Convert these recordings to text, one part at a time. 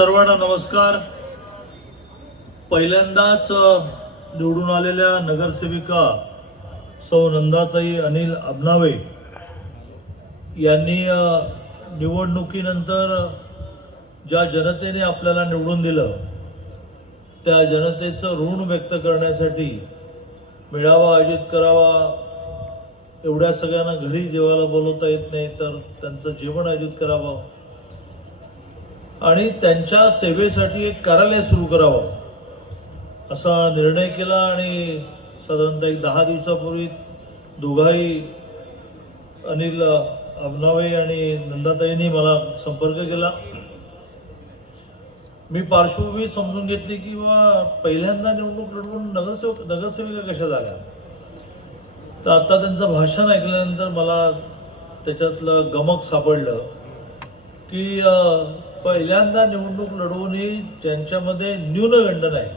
सर्वांना नमस्कार. पहिल्यांदाच निवडून आलेल्या नगरसेविका सौ नंदाताई अनिल अबनावे यांनी निवडणुकीनंतर ज्या जनतेने आपल्याला निवडून दिलं त्या जनतेचं ऋण व्यक्त करण्यासाठी मेळावा आयोजित करावा. एवढ्या सगळ्यांना घरी जेवायला बोलवता येत नाही तर त्यांचं जेवण आयोजित करावं आणि त्यांच्या सेवेसाठी एक कार्यालय सुरू करावं असा निर्णय केला. आणि साधारणतः 10 दिवसापूर्वी दोघाही अनिल अबनावे आणि नंदाताईंनी मला संपर्क केला. मी पार्श्वभूमी समजून घेतली की पहिल्यांदा निवडणूक लढवून नगरसेविका कशा झाल्या. तर आता त्यांचं भाषण ऐकल्यानंतर मला त्याच्यातलं गमक सापडलं की पहिल्यांदा निवडणूक लढवूनही ज्यांच्यामध्ये न्यूनगंड नाही,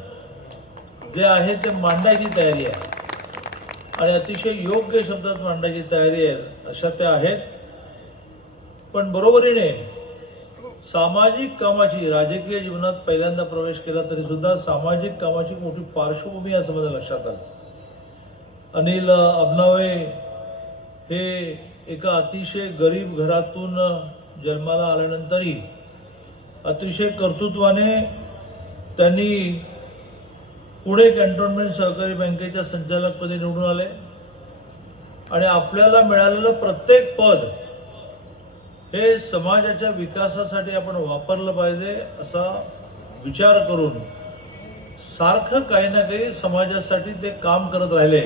जे आहे ते मांडायची तयारी आहे आणि अतिशय योग्य शब्दात मांडायची तयारी आहे अशा त्या आहेत. पण बरोबरीने सामाजिक कामाची, राजकीय जीवनात पहिल्यांदा प्रवेश केला तरी सुद्धा सामाजिक कामाची मोठी पार्श्वभूमी असं माझ्या लक्षात आलं. अनिल अबनावे हे एका अतिशय गरीब घरातून जन्माला आल्यानंतरही अतिशय कर्तृत्वाने त्यांनी पुणे कॅन्टोन्मेंट सहकारी बँकेच्या संचालकपदी निवडून आले आणि आपल्याला मिळालेलं प्रत्येक पद हे समाजाच्या विकासासाठी आपण वापरलं पाहिजे असा विचार करून सारखं काही ना काही समाजासाठी ते काम करत राहिले.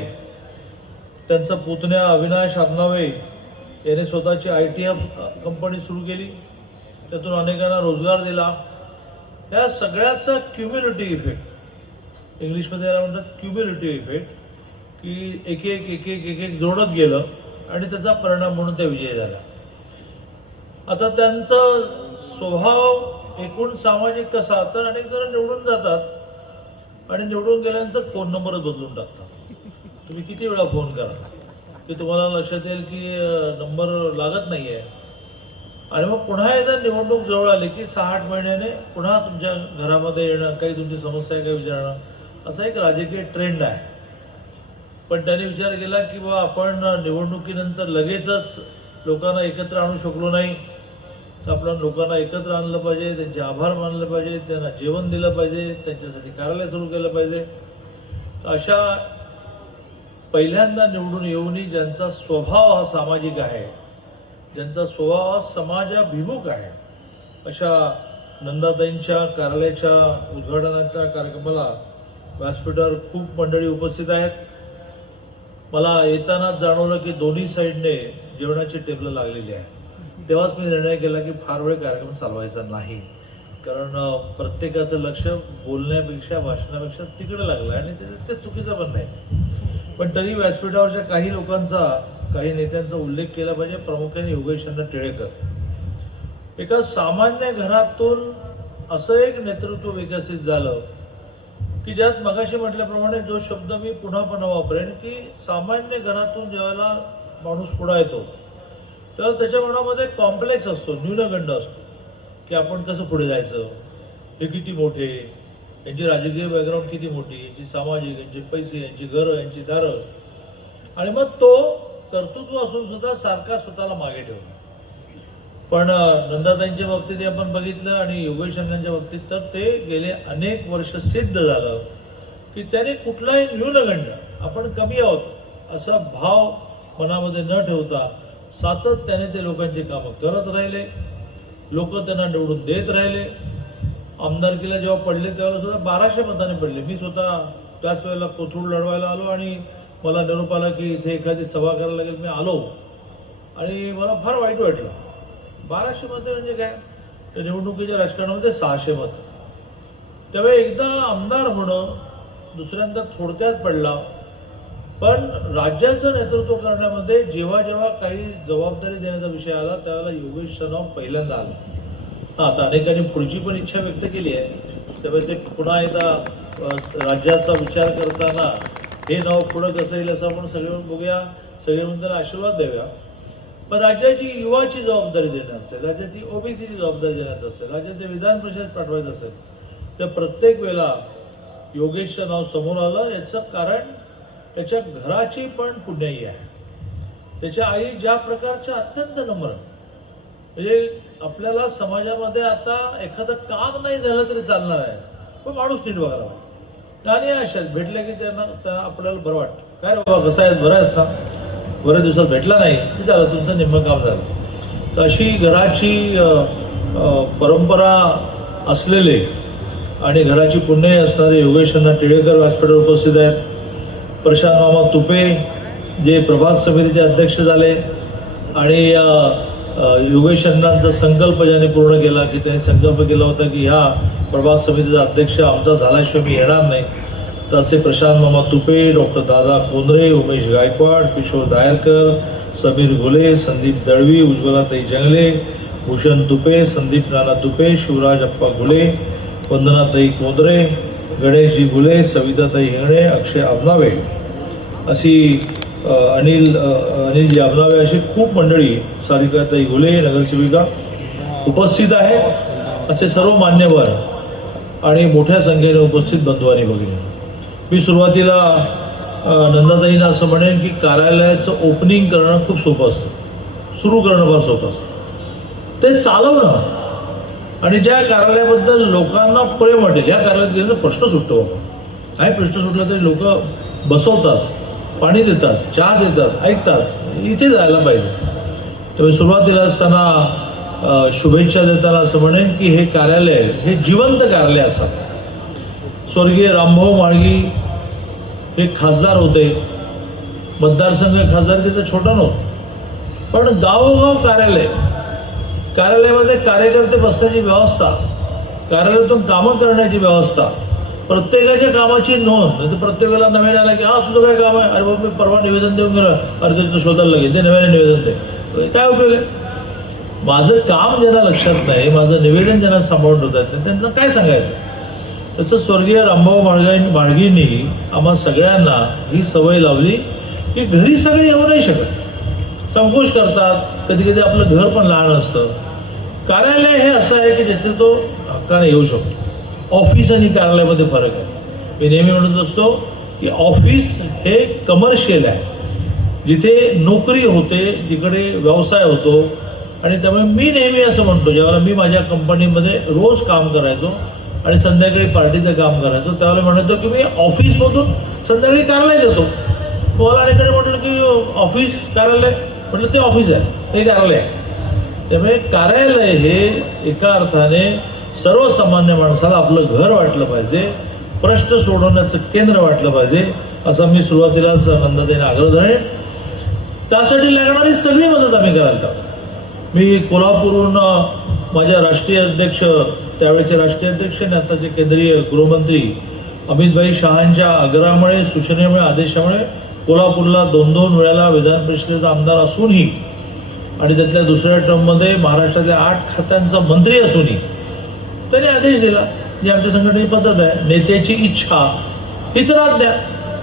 त्यांचा पुतण्या अविनाश अबनावे याने स्वतःची ITF कंपनी सुरू केली, त्यातून अनेकांना रोजगार दिला. या सगळ्याचा क्युम्युलेटिव्ह इफेक्ट, इंग्लिशमध्ये याला म्हणतात क्युम्युलेटिव्ह इफेक्ट, की एक एक जोडत गेलं आणि त्याचा परिणाम म्हणून ते विजयी झाला. आता त्यांचा स्वभाव एकूण सामाजिक कसा, तर अनेक जण निवडून जातात आणि निवडून गेल्यानंतर फोन नंबरच बदलून टाकतात. तुम्ही किती वेळा फोन करा की तुम्हाला लक्षात येईल की नंबर लागत नाही आहे. आणि मग पुन्हा एकदा निवडणूक जवळ आली की 6-8 महिन्याने पुन्हा तुमच्या घरामध्ये येणं, काही तुमची समस्या आहे काही विचारणं, असा एक राजकीय ट्रेंड आहे. पण त्यांनी विचार केला की आपण निवडणुकीनंतर लगेचच लोकांना एकत्र आणू शकलो नाही, तर आपण लोकांना एकत्र आणलं पाहिजे, त्यांचे आभार मानले पाहिजे, त्यांना जेवण दिलं पाहिजे, त्यांच्यासाठी कार्यालय सुरू केलं पाहिजे. अशा पहिल्यांदा निवडून येऊनही ज्यांचा स्वभाव हा सामाजिक आहे, ज्यांचा स्वभाव हा समाजाभिमुख आहे, अशा नंदाताईंच्या कार्यालयाच्या उद्घाटनाच्या कार्यक्रमाला व्यासपीठावर खूप मंडळी उपस्थित आहेत. मला येतानाच जाणवलं की दोन्ही साईडने जेवणाची टेबलं लागलेली आहे. तेव्हाच मी निर्णय केला की फार वेळ कार्यक्रम चालवायचा नाही, कारण प्रत्येकाचं लक्ष बोलण्यापेक्षा, भाषणापेक्षा तिकडे लागलं आणि ते चुकीचं पण नाही. पण तरी व्यासपीठावरच्या काही लोकांचा, काही नेत्यांचा उल्लेख केला पाहिजे. प्रामुख्याने योगेशचंद्र टिळेकर. एका सामान्य घरातून असं एक नेतृत्व विकसित झालं की ज्यात मगाशी म्हटल्याप्रमाणे जो शब्द मी पुन्हा वापरेन की सामान्य घरातून ज्यावेळेला माणूस पुढे येतो तेव्हा त्याच्या मनामध्ये कॉम्प्लेक्स असतो, न्यूनगंड असतो की आपण कसं पुढे जायचं, हे किती मोठे, यांची राजकीय बॅकग्राऊंड किती मोठी, यांची सामाजिक, यांचे पैसे, यांची घरं, यांची दारं. आणि मग तो कर्तृत्व असून सुद्धा सारखा स्वतःला मागे ठेवला. पण नंदाताईंच्या बाबतीत आपण बघितलं आणि योगेशचंद्रांच्या बाबतीत तर ते गेले अनेक वर्ष सिद्ध झालं की त्याने कुठलाही न्यूनगंड, आपण कमी आहोत असा भाव मनामध्ये न ठेवता सातत्याने ते लोकांची कामं करत राहिले. लोक त्यांना निवडून देत राहिले. आमदारकीला जेव्हा पडले तेव्हा सुद्धा 1200 मताने पडले. मी स्वतः त्याच वेळेला कोथरूड लढवायला आलो आणि मला निरोप आला की इथे एखादी सभा करायला लागेल. मी आलो आणि मला फार वाईट वाटलं. 1200 मतं म्हणजे काय, त्या निवडणुकीच्या राजकारणामध्ये 600 मतं. त्यावेळी एकदा आमदार होणं, दुसऱ्यांदा थोडक्यात पडला. पण राज्याचं नेतृत्व करण्यामध्ये जेव्हा जेव्हा काही जबाबदारी देण्याचा विषय आला त्यावेळेला योगेशचं नाव पहिल्यांदा आलं. आता अनेकांनी पुढची पण इच्छा व्यक्त केली आहे, त्यामुळे ते पुन्हा एकदा राज्याचा विचार करताना हे नाव पुढं कसं येईल असं आपण सगळे बघूया, सगळे म्हणून त्याला आशीर्वाद देऊया. पण राज्याची युवाची जबाबदारी देण्यात असेल, राज्याची ओबीसीची जबाबदारी देण्यात असेल, राज्याचे विधान परिषद पाठवायचं असेल, तर प्रत्येक वेळेला योगेशचं नाव समोर आलं. याचं कारण त्याच्या घराची पण पुण्याई आहे. त्याच्या आई ज्या प्रकारच्या अत्यंत नम्र, म्हणजे आपल्याला समाजामध्ये आता एखादं काम नाही झालं तरी चालणार आहे, पण माणूस नीट बघायला पाहिजे. आणि अशाच भेटले की त्यांना आपल्याला बरं वाटतं. काय रे बाबा कसं आहेस, बरं आहेस ना, बऱ्याच दिवसात भेटला नाही की झालं तुमचं निम्मं काम झालं. तर अशी घराची परंपरा असलेले आणि घराची पुण्य असणारे योगेशअण्णा टिळेकर व्यासपीठावर उपस्थित आहेत. प्रशांत मामा तुपे जे प्रभाग समितीचे अध्यक्ष झाले आणि योगेशअण्णांचा संकल्प ज्याने पूर्ण केला, की त्यांनी संकल्प केला होता की ह्या प्रभाग समितीचा अध्यक्ष आमचा झाल्याशिवाय मी येणार नाही. तर असे प्रशांत मामा तुपे, डॉक्टर दादा कोंद्रे, उमेश गायकवाड, किशोर दायरकर, समीर घुले, संदीप दळवी, उज्ज्वलाताई जंगले, भूषण तुपे, संदीप नाना तुपे, शिवराज अप्पा घुले, वंदनाताई कोंद्रे, गणेशजी घुले, सविताताई हिंगणे, अक्षय आबनावे, अशी अनिलजी आबनावे, अशी खूप मंडळी, सारिकाताई घुले नगरसेविका उपस्थित आहे. असे सर्व मान्यवर आणि मोठ्या संख्येने उपस्थित बंधू आणि भगिनी. मी सुरुवातीला नंदाताईंना असं म्हणेन की कार्यालयाचं ओपनिंग करणं खूप सोपं असतं, सुरू करणं फार सोपं असतं, ते चालवणं आणि ज्या कार्यालयाबद्दल लोकांना प्रेम वाटेल या कार्यालयात गेल्यानं प्रश्न सुटतो. बाबा काही प्रश्न सुटला तरी लोक बसवतात, पाणी देतात, चहा देतात, ऐकतात. इथे जायला पाहिजे. त्यामुळे सुरुवातीला असताना शुभेच्छा देताना असं म्हणेन की हे कार्यालय हे जिवंत कार्यालय असावं. स्वर्गीय रामभाऊ म्हाळगी हे खासदार होते. मतदारसंघ खासदारकीचा छोटा नव्हता, पण गावोगाव कार्यालयामध्ये कार्यकर्ते बसण्याची व्यवस्था, कार्यालयातून कामं करण्याची व्यवस्था, प्रत्येकाच्या कामाची नोंद. तर प्रत्येक वेळेला नवीन आला की हा तुझं काय काम आहे, अरे बाबा मी परवा निवेदन देऊन गेलो, अरे तुझं शोधायला लागेल, ते नव्याने निवेदन दे. काय उपयोग आहे? माझं काम ज्यांना लक्षात नाही, माझं निवेदन ज्यांना सांभाळून ठेवता येत नाही, त्यांना काय सांगायचं. तसं स्वर्गीय रामभाऊ म्हाळगींनी आम्हा सगळ्यांना ही सवय लावली की घरी सगळे येऊ नाही शकत, संकोच करतात. कधी कधी आपलं घर पण लहान असतं. कार्यालय हे असं आहे की जिथे तो हक्काने येऊ शकतो. ऑफिस आणि कार्यालयामध्ये फरक आहे. मी नेहमी म्हणत असतो की ऑफिस हे कमर्शियल आहे, जिथे नोकरी होते, जिकडे व्यवसाय होतो. आणि त्यामुळे मी नेहमी असं म्हणतो, ज्यावेळेला मी माझ्या कंपनीमध्ये रोज काम करायचो आणि संध्याकाळी पार्टीचं काम करायचो, त्यावेळेला म्हणायचो की मी ऑफिसमधून संध्याकाळी कार्यालयात येतो. मला अनेकडे म्हटलं की ऑफिस कार्यालय, म्हटलं ते ऑफिस आहे, ते कार्यालय आहे. त्यामुळे कार्यालय हे एका अर्थाने सर्वसामान्य माणसाला आपलं घर वाटलं पाहिजे, प्रश्न सोडवण्याचं केंद्र वाटलं पाहिजे, असा मी सुरुवातीलाच नंदाताईंना आग्रह धरेन. त्यासाठी लागणारी सगळी मदत आम्ही करायला. मी कोल्हापूरहून माझ्या राष्ट्रीय अध्यक्ष, त्यावेळेचे राष्ट्रीय अध्यक्ष आणि आताचे केंद्रीय गृहमंत्री अमितभाई शहांच्या आग्रहामुळे, सूचनेमुळे, आदेशामुळे कोल्हापूरला 2-2 वेळेला विधान परिषदेचा आमदार असूनही आणि त्यातल्या दुसऱ्या टर्ममध्ये महाराष्ट्रातल्या 8 खात्यांचा मंत्री असूनही त्यांनी आदेश दिला, जी आमच्या संघटनेची पद्धत आहे. नेत्याची इच्छा ही तर आज्ञा,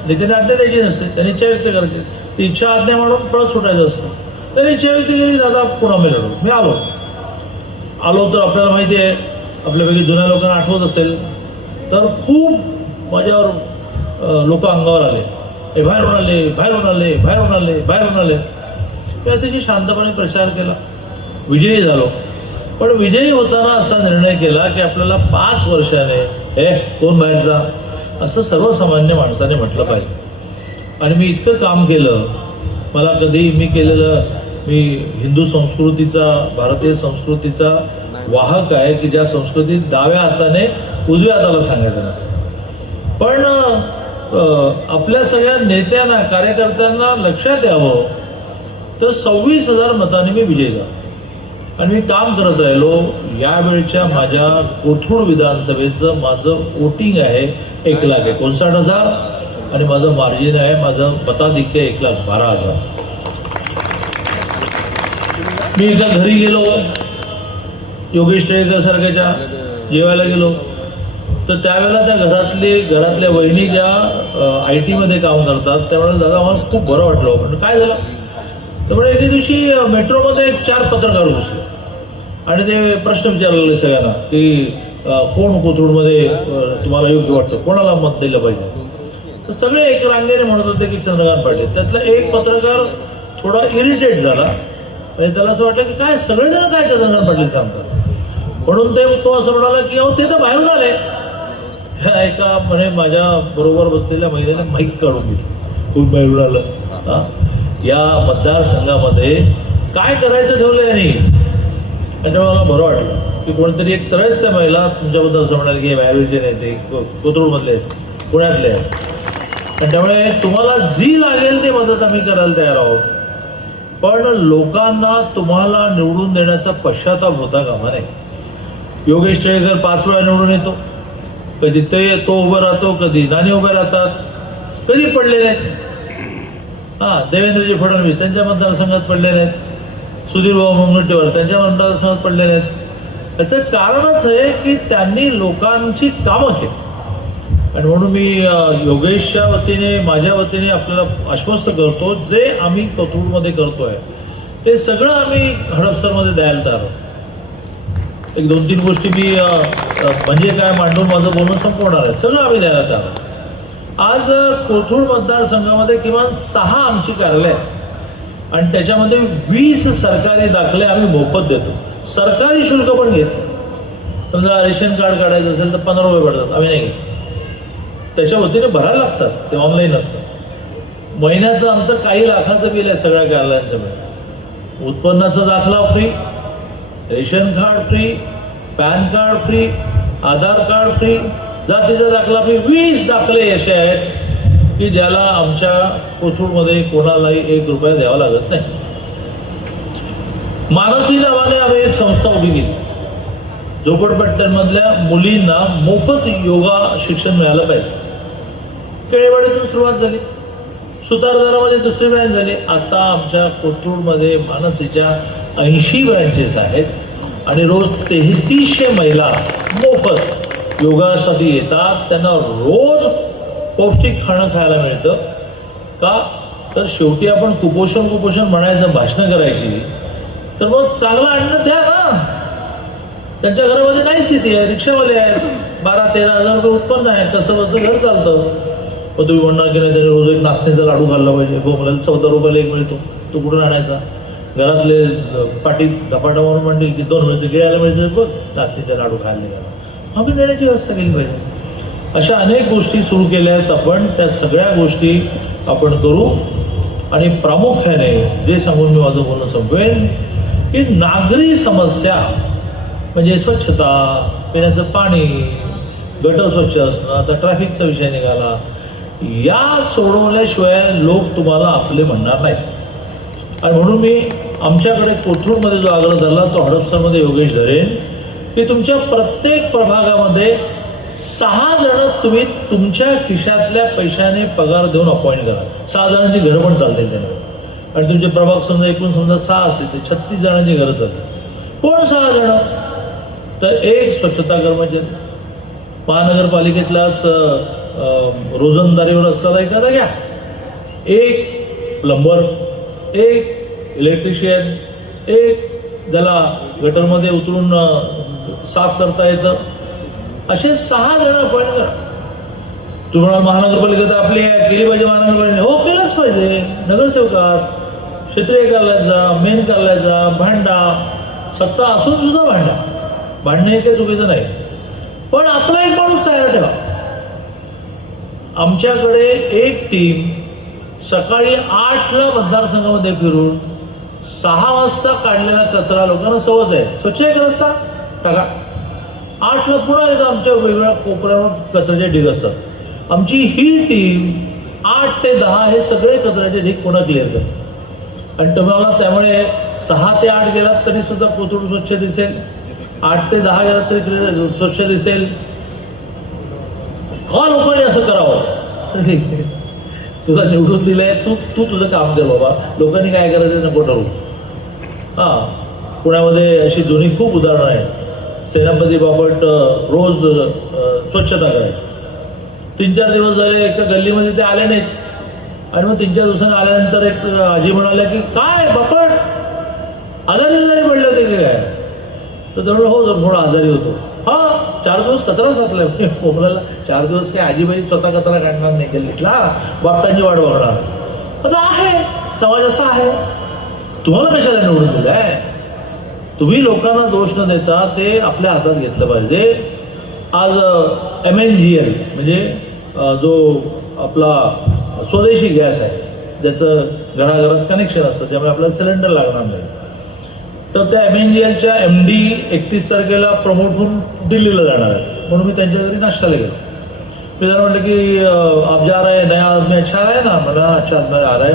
नेत्याने आज्ञा द्यायची नसते, त्यांनी इच्छा व्यक्त करायची. ती इच्छा आज्ञा म्हणून पळत सुटायचं असतं. त्यांनी इच्छा व्यक्त केली, दादा पुन्हा मी लढलो. मी आलो तर आपल्याला माहिती आहे, आपल्यापैकी जुन्या लोकांना आठवत असेल तर खूप माझ्यावर लोक अंगावर आले, हे बाहेरून आले, बाहेरून आले, बाहेरून आले, बाहेरून आले. मी अतिशय शांतपणे प्रचार केला, विजयी झालो. पण विजयी होताना असा निर्णय केला की आपल्याला 5 वर्षाने कोण बाहेरचा, असं सर्वसामान्य माणसाने म्हटलं पाहिजे. आणि मी इतकं काम केलं, मला कधी मी हिंदू संस्कृतीचा, भारतीय संस्कृतीचा वाहक आहे की ज्या संस्कृतीत डाव्या हाताने उजव्या हाताला सांगायचं नसतं. पण आपल्या सगळ्या नेत्यांना, कार्यकर्त्यांना लक्षात यावं तर 26,000 मतांनी मी विजयी झालो. आणि मी काम करत राहिलो. यावेळच्या माझ्या कोथरूड विधानसभेचं माझं वोटिंग आहे 1,59,000 आणि माझं मार्जिन आहे, माझं मताधिक्य 1,12,000. मी एका घरी गेलो, योगेश टिळेकर सारख्याच्या जेवायला गेलो, तर त्यावेळेला त्या घरातल्या वहिनी ज्या IT मध्ये काम करतात, त्यावेळेला दादा मला खूप बरं वाटलं. पण काय झालं, त्यामुळे एके दिवशी मेट्रोमध्ये 4 पत्रकार घुसले आणि ते प्रश्न विचारले लागले सगळ्यांना की कोण कोथरूडमध्ये तुम्हाला योग्य वाटतं, कोणाला मत दिलं पाहिजे. तर सगळे एक रांगेने म्हणत होते की चंद्रकांत पाटील. त्यातला एक पत्रकार थोडा इरिटेट झाला, म्हणजे त्याला असं वाटलं की काय सगळेजण काय चंद्रकांत पाटील सांगतात, म्हणून तो असं म्हणाला की अहो ते तर बाहेरून आले. त्या एका म्हणे माझ्या बरोबर बसलेल्या महिलेने माईक काढून घेतलं, खूप बाहेरून आलं. या मतदारसंघामध्ये काय करायचं ठेवलं यांनी. आणि मला बरं वाटलं की कोणतरी एक त्रयस्थ महिला तुमच्याबद्दल असं म्हणाल की हे बाहेरचे नाही, ते कोथरूडमधले आहेत, पुण्यातले आहेत. आणि त्यामुळे तुम्हाला जी लागेल ते मदत आम्ही करायला तयार आहोत, पण लोकांना तुम्हाला निवडून देण्याचा पश्चाताप होता कामा नये. योगेश टिळेकर 5 वेळा निवडून येतो, कधी तो उभं राहतो, कधी नानी उभे राहतात, कधी पडले नाहीत. देवेंद्रजी फडणवीस त्यांच्या मतदारसंघात पडले नाहीत, सुधीर भाऊ मुनगंटीवार त्यांच्या मतदारसंघात पडले नाहीत. याचं कारणच आहे की त्यांनी लोकांची कामं केली. आणि म्हणून मी योगेशच्या वतीने माझ्या वतीने आपल्याला आश्वस्त करतो, जे आम्ही कोथरूडमध्ये करतोय ते सगळं आम्ही हडपसरमध्ये द्यायला तयार आहोत. एक 2-3 गोष्टी मी म्हणजे काय मांडून माझं बोलणं संपवणार आहे. सगळं आम्ही द्यायला तयार आहोत. आज कोथरूड मतदारसंघामध्ये किमान 6 आमची कार्यालय आहेत आणि त्याच्यामध्ये 20 सरकारी दाखले आम्ही मोफत देतो. सरकारी शुल्क पण घेतो. समजा रेशन कार्ड काढायचं असेल तर 15 रुपये पडतात, आम्ही नाही घेतो. त्याच्या वतीने भरायला लागतात, ते ऑनलाईन असतं. महिन्याचं आमचं काही लाखाचं बिल आहे सगळ्या कार्यालयांचं बिल. उत्पन्नाचा दाखला free, ration card free, PAN card free, Aadhaar card free, जातीचा दाखला फ्री. 20 दाखले असे आहेत की ज्याला आमच्या कोथरूडमध्ये कोणालाही 1 रुपया द्यावा लागत नाही. मानसी नावाने आम्ही एक संस्था उभी केली. झोपडपट्ट्यांमधल्या मुलींना मोफत योगा शिक्षण मिळालं पाहिजे. केळेवाडीतून सुरुवात झाली, सुतारदारामध्ये दुसरी ब्रँच झाली. आता आमच्या कोथरूडमध्ये मानसीच्या 80 ब्रँचेस आहेत आणि रोज 3300 महिला मोफत योगासाठी येतात. त्यांना रोज पौष्टिक खाणं खायला मिळतं. का तर शेवटी आपण कुपोषण म्हणायचं, भाषणं करायची, तर मग चांगलं अन्न द्या ना. त्यांच्या घरामध्ये नाही स्थिती आहे, रिक्षावाले आहेत, 12-13 हजार रुपये उत्पन्न आहे, कसं बसं घर चालतं. मग तुम्ही म्हणणार की नाही त्याने रोज एक नाचणीचा लाडू खाल्ला पाहिजे, मला 14 रुपयाला एक मिळतो, तो कुठून आणायचा. घरातले पाठीत धपाटा मारून म्हणतील की 2 वेळचे गिळायला मिळते, बघ नाचणीचा लाडू खायला निघाला. आम्ही देण्याची व्यवस्था केली पाहिजे. अशा अनेक गोष्टी सुरू केल्या आहेत आपण. त्या सगळ्या गोष्टी आपण करू. आणि प्रामुख्याने जे सांगून मी माझं बोलणं संपवेन की नागरी समस्या म्हणजे स्वच्छता, पिण्याचं पाणी, गटर स्वच्छ असणं, आता ट्रॅफिकचा विषय निघाला, या सोडवल्याशिवाय लोक तुम्हाला आपले म्हणणार नाहीत. आणि म्हणून मी आमच्याकडे कोथरूडमध्ये जो आग्रह धरला तो हडपसरमध्ये योगेश धरेन की तुमच्या प्रत्येक प्रभागामध्ये 6 जण तुम्ही तुमच्या खिशातल्या पैशाने पगार देऊन अपॉइंट करा. 6 जणांची घरं पण चालतील त्याने. आणि तुमचे प्रभाग समजा एकूण समजा 6 असतील तर 36 जणांची घरं चालतील. कोण 6 जण? तर एक स्वच्छता कर्मचारी, महानगरपालिकेतलाच रोजंदारीवर असलेला एखादा घ्या, एक प्लंबर, एक इलेक्ट्रिशियन, एक ज्याला गटरमध्ये उतरून साफ करता येतं. असे 6 जण अपॉइंट करा. तुम्हाला महानगरपालिका तर आपली केली पाहिजे, महानगरपालिका हो केलंच पाहिजे. नगरसेवकात, क्षेत्रीय कार्यालयाचा, मेन कार्यालयाचा, भांडा, सत्ता असून सुद्धा भांडणे हे काही चुकीचं नाही, पण आपला एक माणूस तयार ठेवा. आमच्याकडे एक टीम सकाळी 8ला मतदारसंघामध्ये फिरून 6 वाजता काढलेला कचरा लोकांना सवज आहे, स्वच्छ आहे का रस्ता टाका. 8ला पुन्हा एकदा आमच्या वेगवेगळ्या कोपऱ्यावर कचऱ्याचे ढीग असतात. आमची ही टीम 8 ते 10 हे सगळे कचऱ्याचे ढीग पुन्हा क्लिअर करते. आणि तुम्हाला त्यामुळे 6 ते 8 गेलात तरी सुद्धा कोथरूड स्वच्छ दिसेल, 8 ते 10 गेलात तरी स्वच्छ दिसेल. का लोकांनी असं करावं? तुला निवडून दिलंय, तू तुझं काम कर बाबा, लोकांनी काय करायचं नको ठरवू. पुण्यामध्ये अशी जुनी खूप उदाहरणं आहेत. सेनापती बापट रोज स्वच्छता करायचे. 3-4 दिवस झाले एका गल्लीमध्ये ते आले नाहीत. आणि मग 3-4 दिवसांनी आल्यानंतर एक आजी म्हणाल्या की काय बापट आजारी पडले होते की काय? तर ते म्हणलं हो जर थोडा आजारी होतो. हा 4 दिवस कचरा साचलाय म्हणजे कोंबड्याला 4 दिवस काही आजीबाई स्वतः कचरा काढणार नाही गल्लीतला, बापटांची वाट बघणार. आता आहे समाज असा आहे. तुम्हाला कशाला निवडून दिलंय? तुम्ही लोकांना दोष न देता ते आपल्या हातात घेतलं पाहिजे. आज MNGL म्हणजे जो आपला स्वदेशी गॅस आहे ज्याचं घराघरात कनेक्शन असतं त्यामुळे आपल्याला सिलेंडर लागणार नाही. तर त्या MNGLच्या MD 31 तारखेला प्रमोट होऊन दिल्लीला जाणार आहे म्हणून मी त्यांच्या घरी नाश्त्याला गेलो. मी त्यांना म्हटलं की आप जा रहे नया आदमी अच्छा आहे ना? मला अच्छा आदमी आ रहा है.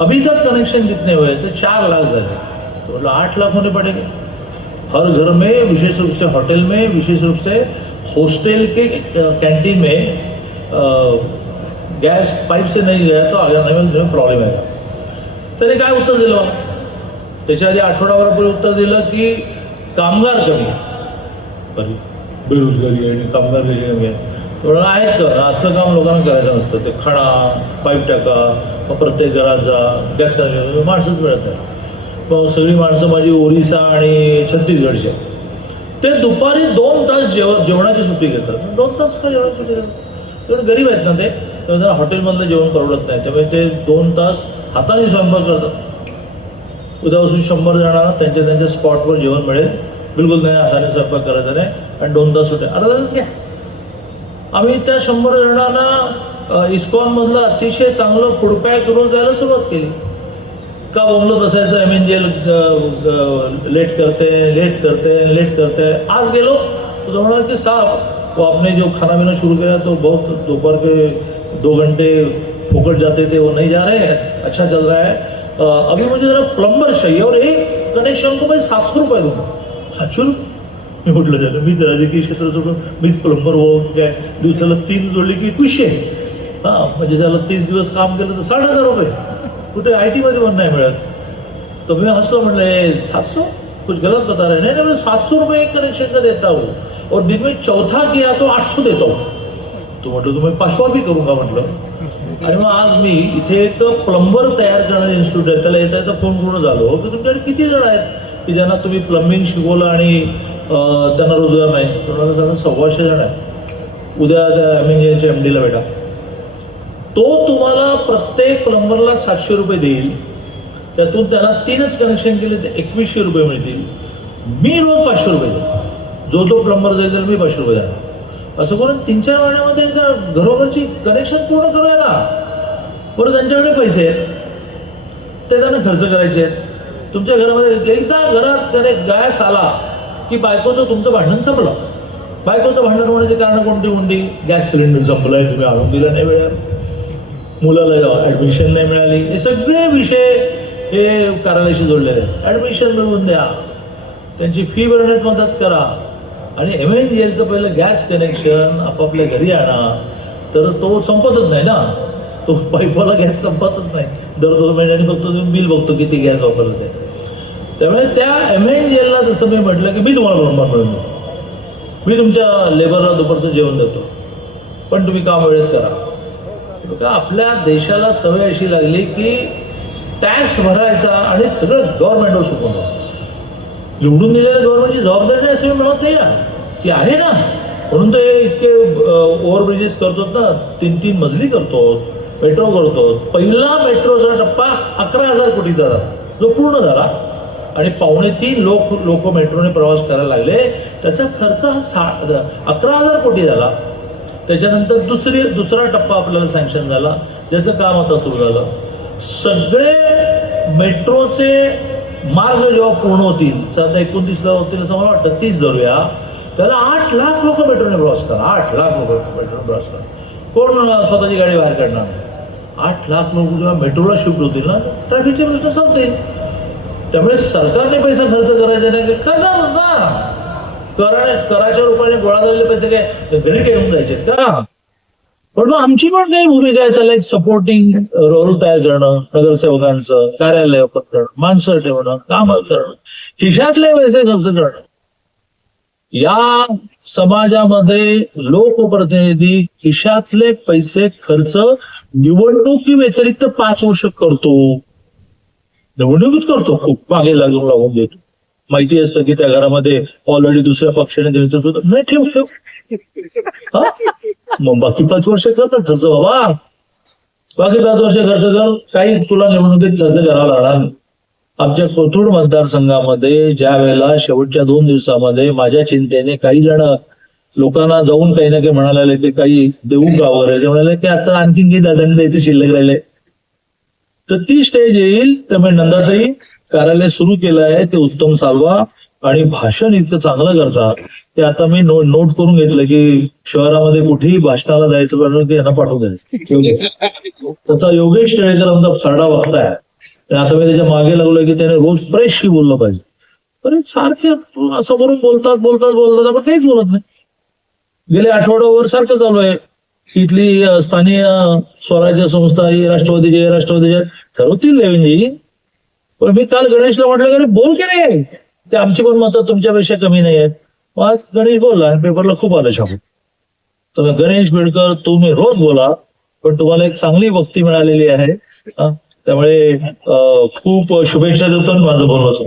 अभी तक कनेक्शन कितने हुए? तो 4 लाख झाले. तो मतलब 8 लाख होने पड़ेंगे हर घर में, विशेष रूप से होटल में, विशेष रूप से हॉस्टल के कैंटीन में गैस पाइप से नहीं गया तो आगे में प्रॉब्लेम आएगा. त्याने काय उत्तर दिलं मला? त्याच्या आधी आठवडाभरापूर्वी उत्तर दिलं की कामगार कमी आहे, बेरोजगारी आहे आणि कामगार कमी आहे. थोडं आहेत का? असलं काम लोकांना करायचं नसतं. ते खणा, पाईप टाका, मग प्रत्येक घरात जा, गॅस कनेक्शन माणसंच मिळत नाही. मग सगळी माणसं माझी ओरिसा आणि छत्तीसगडची आहेत. ते दुपारी 2 तास जेवणाची सुट्टी घेतात. 2 तास का जेवणाची सुट्टी घेतात? तेवढे गरीब आहेत ना ते, त्यांना हॉटेलमधलं जेवण परवडत नाही. त्यामुळे ते 2 तास हाताने स्वयंपाक करतात. उद्यापासून 100 जणांना त्यांच्या स्पॉटवर जेवण मिळेल. बिलकुल नाही हाताने स्वयंपाक करायचा नाही आणि 2 तास सुट्ट्या. अर्धा तास घ्या. आम्ही त्या 100 जणांना इस्कॉनमधलं अतिशय चांगलं फूड पॅक रोज द्यायला सुरुवात केली. का बोंबलं बसायचं MNGL लेट करते. आज गेलो तो म्हणाला की साहब वो आपने जो खाना पीना शुरू किया तो बहुत दोपहर के 2 घंटे फुकट जाते थे वो नहीं जा रहे हैं, अच्छा चल रहा है. अभी मुझे जरा प्लम्बर चाहिए और एक कनेक्शन को मैं 700 रुपये दूंगा. 700 रुपये? मी म्हटलं झालं मी राजकीय क्षेत्र सोडून मीच प्लंबर हो काय, दिवसाला 3 जोडली की 2100. हां म्हणजे त्याला 30 दिवस काम केलं तर 60,000 रुपये. कुठे IT मध्ये पण नाही मिळत. तर मी हसलो, म्हटलं 700 कुछ गलत बता रहे. नहीं नहीं 700 रुपये एक कनेक्शन का देता हूँ और दिन में चौथा किया तो 800 देता हूँ. तो म्हटलं तुम्ही 5वा भी करूंगा म्हटलं. आणि मग आज मी इथे एक प्लंबर तयार करणारे इन्स्टिट्यूट आहे त्याला येता फोन करून झालो की तुमच्याकडे किती जण आहेत की ज्यांना तुम्ही प्लंबिंग शिकवलं आणि त्यांना रोजगार नाही? तुम्हाला जरा 125 जण आहेत. उद्या त्या MNGLच्या MDला भेटा. तो तुम्हाला प्रत्येक प्लंबरला 700 रुपये देईल. त्यातून त्याला 3च कनेक्शन केले तर 2100 रुपये मिळतील. मी रोज 500 रुपये देईल. जो प्लंबर जाईल तर मी 500 रुपये देणार. असं करून 3-4 महिन्यामध्ये घरोघरची कनेक्शन पूर्ण करूया ना. बरं त्यांच्याकडे पैसे आहेत ते त्यांना खर्च करायचे आहेत. तुमच्या घरामध्ये एकदा घरात गॅस आला की बायकोचं तुमचं भांडण संपलं. बायकोचं भांडण होण्याचे कारण कोणती? गॅस सिलेंडर संपलाय, तुम्ही आणून दिला नाही वेळेवर, मुलाला ऍडमिशन नाही मिळाली. हे सगळे विषय हे कार्यालयाशी जोडलेले आहेत. ऍडमिशन मिळवून द्या, त्यांची फी भरण्यात मदत करा आणि MNGLचं पहिलं गॅस कनेक्शन आपापल्या घरी आणा. तर तो संपतच नाही ना, तो पाईपवाला गॅस संपतच नाही. दर 2 महिन्यांनी बघतो तुम्ही बिल बघतो किती गॅस वापरलं ते. त्यामुळे त्या MNGLला जसं मी म्हटलं की मी तुम्हाला प्लंबर मिळून देतो, मी तुमच्या लेबरला दुपारचं जेवण देतो, पण तुम्ही काम वेळेत करा. बघा आपल्या देशाला सवय अशी लागली की टॅक्स भरायचा आणि सगळं गव्हर्नमेंटवर सोपवणं. निवडून दिलेल्या गव्हर्नमेंटची जबाबदारी नाही असं मी म्हणत नाही ना, ती आहे ना. म्हणून ते इतके ओव्हरब्रिजेस करतो ना, 3-3 मजली करतो, मेट्रो करतो. पहिला मेट्रोचा टप्पा 11,000 कोटीचा झाला जो पूर्ण झाला आणि 2.25 लोक मेट्रोने प्रवास करायला लागले. त्याचा खर्च हा 11,000 कोटी झाला. त्याच्यानंतर दुसरा टप्पा आपल्याला सँक्शन झाला ज्याचं काम आता सुरू झालं. सगळे मेट्रोचे मार्ग जेव्हा पूर्ण होतील, साधारण 29ला होतील असं मला वाटतं, 30 धरूया, त्याला 8 लाख लोक मेट्रोने प्रवास करा. 8 लाख लोक मेट्रोने प्रवास करा. कोण स्वतःची गाडी बाहेर काढणार? 8 लाख लोक जेव्हा मेट्रोला शिफ्ट होतील ना, ट्रॅफिकचे प्रश्न संपतील. त्यामुळे सरकारने पैसा खर्च करायचा नाही, करणार ना. कराच्या रूपाने गोळा झालेले पैसे काय घरी काय येऊन जायचे का? पण मग आमची पण काही भूमिका आहे त्याला एक सपोर्टिंग रोल तयार करणं, नगरसेवकांचं कार्यालय करणं, माणसं ठेवणं, कामं करणं, खिशातले पैसे खर्च करणं. या समाजामध्ये लोकप्रतिनिधी खिशातले पैसे खर्च निवडणुकी व्यतिरिक्त 5 वर्ष करतो. निवडणुकीत करतो, खूप मागे लागून देतो. माहिती असतं की त्या घरामध्ये ऑलरेडी दुसऱ्या पक्षाने नेतृत्व नाही ठेव. हा? मग बाकी 5 वर्ष करतात खर्च बाबा. बाकी 5 वर्ष खर्च कर, काही तुला निवडणुकीत खर्च करावा लागणार नाही. आमच्या कोथरूड मतदारसंघामध्ये ज्या वेळेला शेवटच्या 2 दिवसामध्ये माझ्या चिंतेने काही जण लोकांना जाऊन काही ना काही म्हणाले की काही देऊ का वगैरे, ते म्हणाले की आता आणखीन काही दादांनी द्यायचं शिल्लक राहिले. तर ती स्टेज येईल त्यामुळे नंदाताई कार्यालय सुरू केलं आहे, ते उत्तम चालवा. आणि भाषण इतकं चांगलं करतात ते आता मी नोट करून घेतलं की शहरामध्ये कुठेही भाषणाला जायचं कारण की यांना पाठवून द्यायचं. तसा योगेश टिळेकर आमचा खरडा वक्ता आहे. आता मी त्याच्या मागे लागलोय की त्याने रोज प्रेसशी बोललं पाहिजे. अरे सारखे समोरून बोलतात आपण काहीच बोलत नाही. गेले आठवड्यावर सारखं चालू आहे. इथली स्थानिक स्वराज्य संस्था ही राष्ट्रवादीचे ठरवतील देवेंद्रजी. पण मी काल गणेशला म्हटलं की बोल की नाही, ते आमची पण मतं तुमच्यापेक्षा कमी नाही आहेत. आज गणेश बोलला, पेपरला खूप आलं छापून. तर गणेश बिडकर तुम्ही रोज बोला, पण तुम्हाला एक चांगली वक्ती मिळालेली आहे. त्यामुळे खूप शुभेच्छा देतो माझं बोलणं.